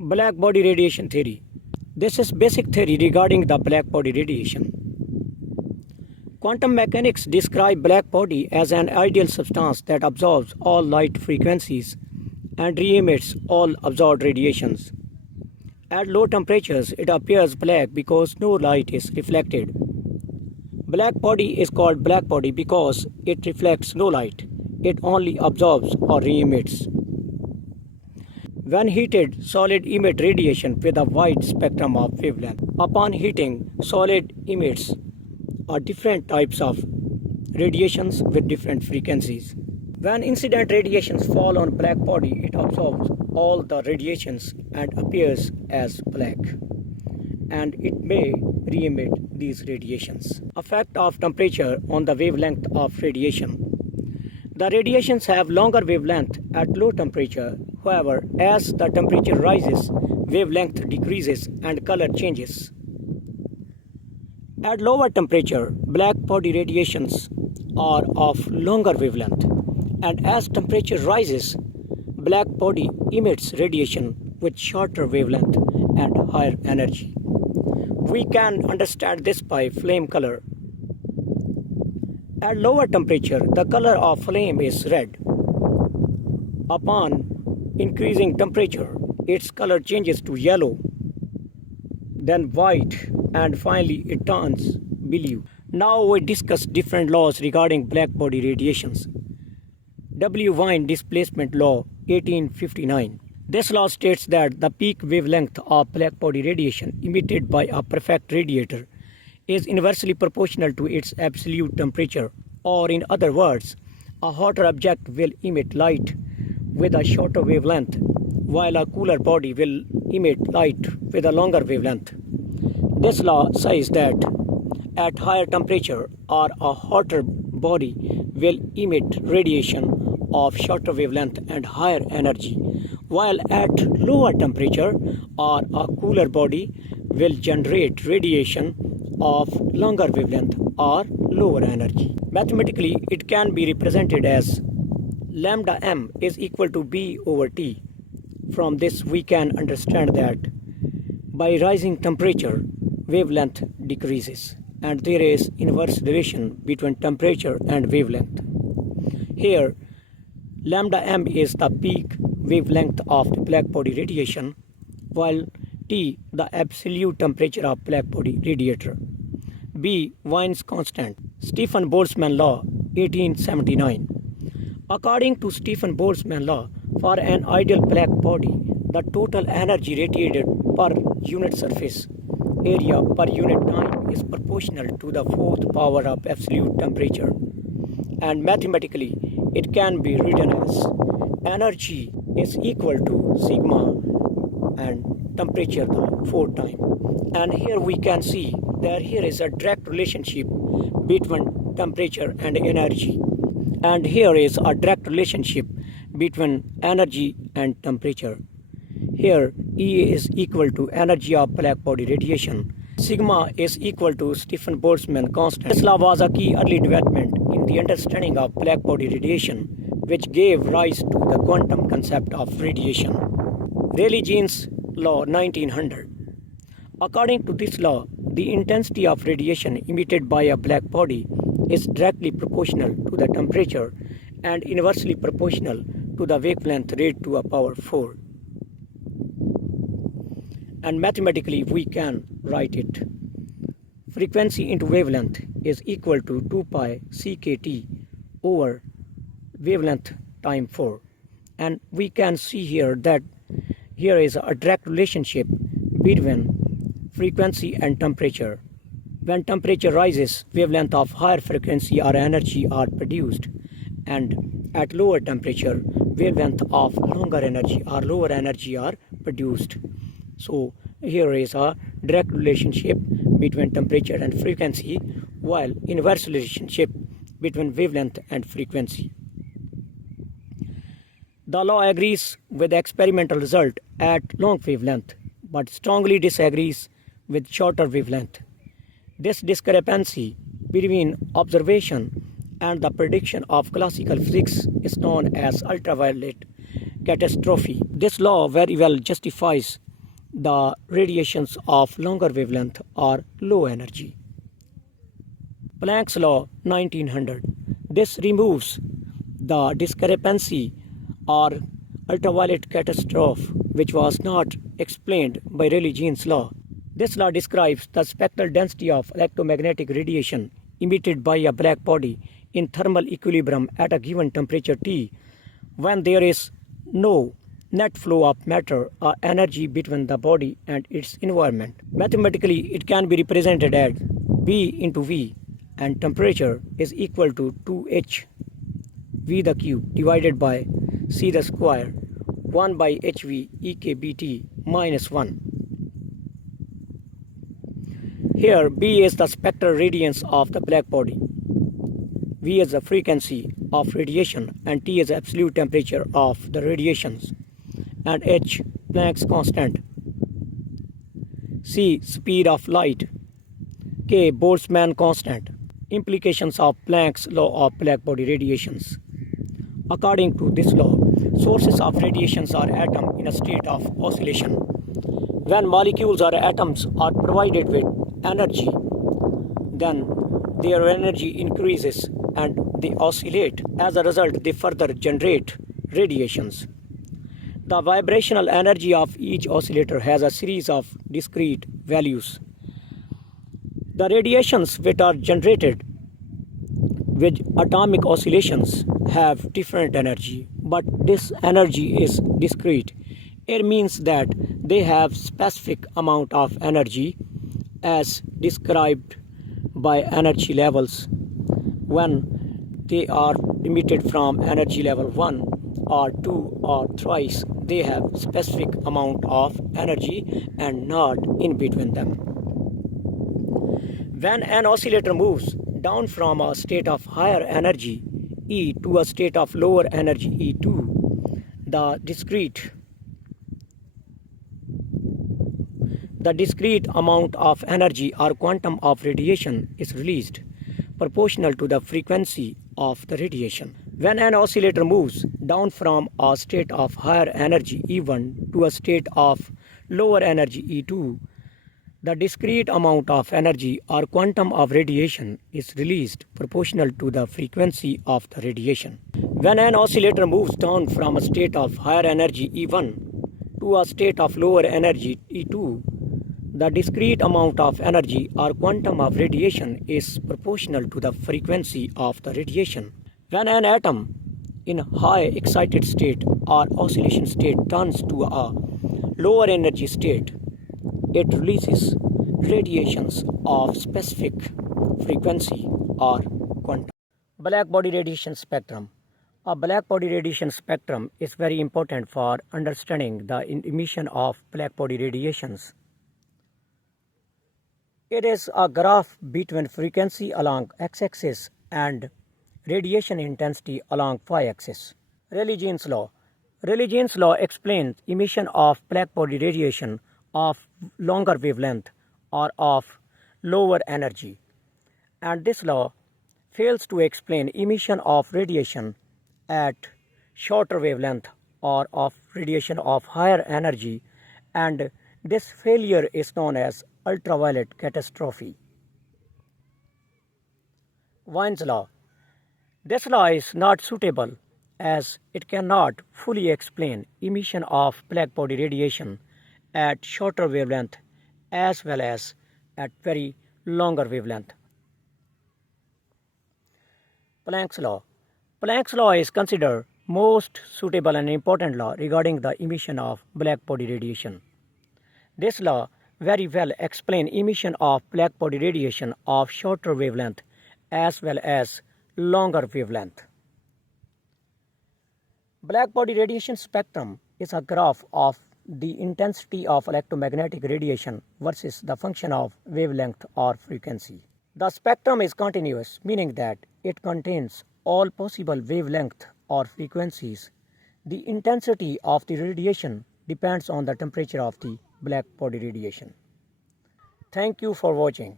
Black body radiation theory. This is basic theory regarding the black body radiation. Quantum mechanics describe black body as an ideal substance that absorbs all light frequencies and re-emits all absorbed radiations. At low temperatures, it appears black because no light is reflected. Black body is called black body because it reflects no light. It only absorbs or re-emits. When heated, solid emit radiation with a wide spectrum of wavelength. Upon heating, solid emits different types of radiations with different frequencies. When incident radiations fall on black body, it absorbs all the radiations and appears as black, and it may re-emit these radiations. Effect of temperature on the wavelength of radiation. The radiations have longer wavelength at low temperature. However, as the temperature rises, wavelength decreases and color changes. At lower temperature, black body radiations are of longer wavelength, and as temperature rises, black body emits radiation with shorter wavelength and higher energy. We can understand this by flame color. At lower temperature, the color of flame is red. Upon increasing temperature, its color changes to yellow, then white, and finally it turns blue. Now we discuss different laws regarding black body radiations. Wein Displacement Law, 1859. This law states that the peak wavelength of black body radiation emitted by a perfect radiator is inversely proportional to its absolute temperature, or in other words, a hotter object will emit light with a shorter wavelength, while a cooler body will emit light with a longer wavelength. This law says that at higher temperature or a hotter body will emit radiation of shorter wavelength and higher energy, while at lower temperature or a cooler body will generate radiation of longer wavelength or lower energy. Mathematically, it can be represented as lambda m is equal to b over t. From this, we can understand that by rising temperature, wavelength decreases, and there is inverse relation between temperature and wavelength. Here, lambda m is the peak wavelength of the black body radiation, while T the absolute temperature of black body radiator. B. Wein's constant. Stefan-Boltzmann Law, 1879. According to Stefan-Boltzmann Law, for an ideal black body, the total energy radiated per unit surface area per unit time is proportional to the fourth power of absolute temperature, and mathematically it can be written as energy is equal to sigma and temperature the fourth time. And here we can see that here is a direct relationship between temperature and energy, and here is a direct relationship between energy and temperature. Here E is equal to energy of black body radiation. Sigma is equal to Stefan-Boltzmann constant. This law was a key early development in the understanding of black body radiation, which gave rise to the quantum concept of radiation. Rayleigh-Jean Law, 1900. According to this law, the intensity of radiation emitted by a black body is directly proportional to the temperature and inversely proportional to the wavelength raised to a power 4. And mathematically we can write it. Frequency into wavelength is equal to 2 pi ckt over wavelength time 4. And we can see here that here is a direct relationship between frequency and temperature. When temperature rises, wavelength of higher frequency or energy are produced, and at lower temperature, wavelength of longer energy or lower energy are produced. So here is a direct relationship between temperature and frequency, while inverse relationship between wavelength and frequency. The law agrees with the experimental result at long wavelength, but strongly disagrees with shorter wavelength. This discrepancy between observation and the prediction of classical physics is known as ultraviolet catastrophe. This law very well justifies the radiations of longer wavelength are low energy. Planck's law 1900. This removes the discrepancy or ultraviolet catastrophe which was not explained by Rayleigh-Jean's law. This law describes the spectral density of electromagnetic radiation emitted by a black body in thermal equilibrium at a given temperature T when there is no net flow of matter or energy between the body and its environment. Mathematically, it can be represented as V into V, and temperature is equal to 2h V the cube divided by C the square 1 by HV EKBT minus 1. Here B is the spectral radiance of the black body, V is the frequency of radiation, and T is the absolute temperature of the radiations, and H Planck's constant, C speed of light, K Boltzmann constant. Implications of Planck's law of black body radiations. According to this law, sources of radiations are atoms in a state of oscillation. When molecules or atoms are provided with energy, then their energy increases and they oscillate. As a result, they further generate radiations. The vibrational energy of each oscillator has a series of discrete values. The radiations which are generated with atomic oscillations have different energy, but this energy is discrete. It means that they have specific amount of energy as described by energy levels. When they are emitted from energy level 1 or 2 or thrice, they have specific amount of energy and not in between them. When an oscillator moves down from a state of higher energy E to a state of lower energy E2, the discrete amount of energy or quantum of radiation is released proportional to the frequency of the radiation. When an oscillator moves down from a state of higher energy E1 to a state of lower energy E2, the discrete amount of energy or quantum of radiation is released proportional to the frequency of the radiation. When an oscillator moves down from a state of higher energy E1 to a state of lower energy E2, the discrete amount of energy or quantum of radiation is proportional to the frequency of the radiation. When an atom in high excited state or oscillation state turns to a lower energy state, it releases radiations of specific frequency or quantum. Black body radiation spectrum. A black body radiation spectrum is very important for understanding the emission of black body radiations. It is a graph between frequency along x-axis and radiation intensity along y-axis. Rayleigh-Jean's law. Rayleigh-Jean's law explains emission of black body radiation of longer wavelength or of lower energy, and this law fails to explain emission of radiation at shorter wavelength or of radiation of higher energy, and this failure is known as ultraviolet catastrophe. Wein's law. This law is not suitable as it cannot fully explain emission of black body radiation at shorter wavelength as well as at very longer wavelength. Planck's law. Planck's law is considered most suitable and important law regarding the emission of black body radiation. This law very well explains emission of black body radiation of shorter wavelength as well as longer wavelength. Black body radiation spectrum is a graph of the intensity of electromagnetic radiation versus the function of wavelength or frequency. The spectrum is continuous, meaning that it contains all possible wavelength or frequencies. The intensity of the radiation depends on the temperature of the black body radiation. Thank you for watching.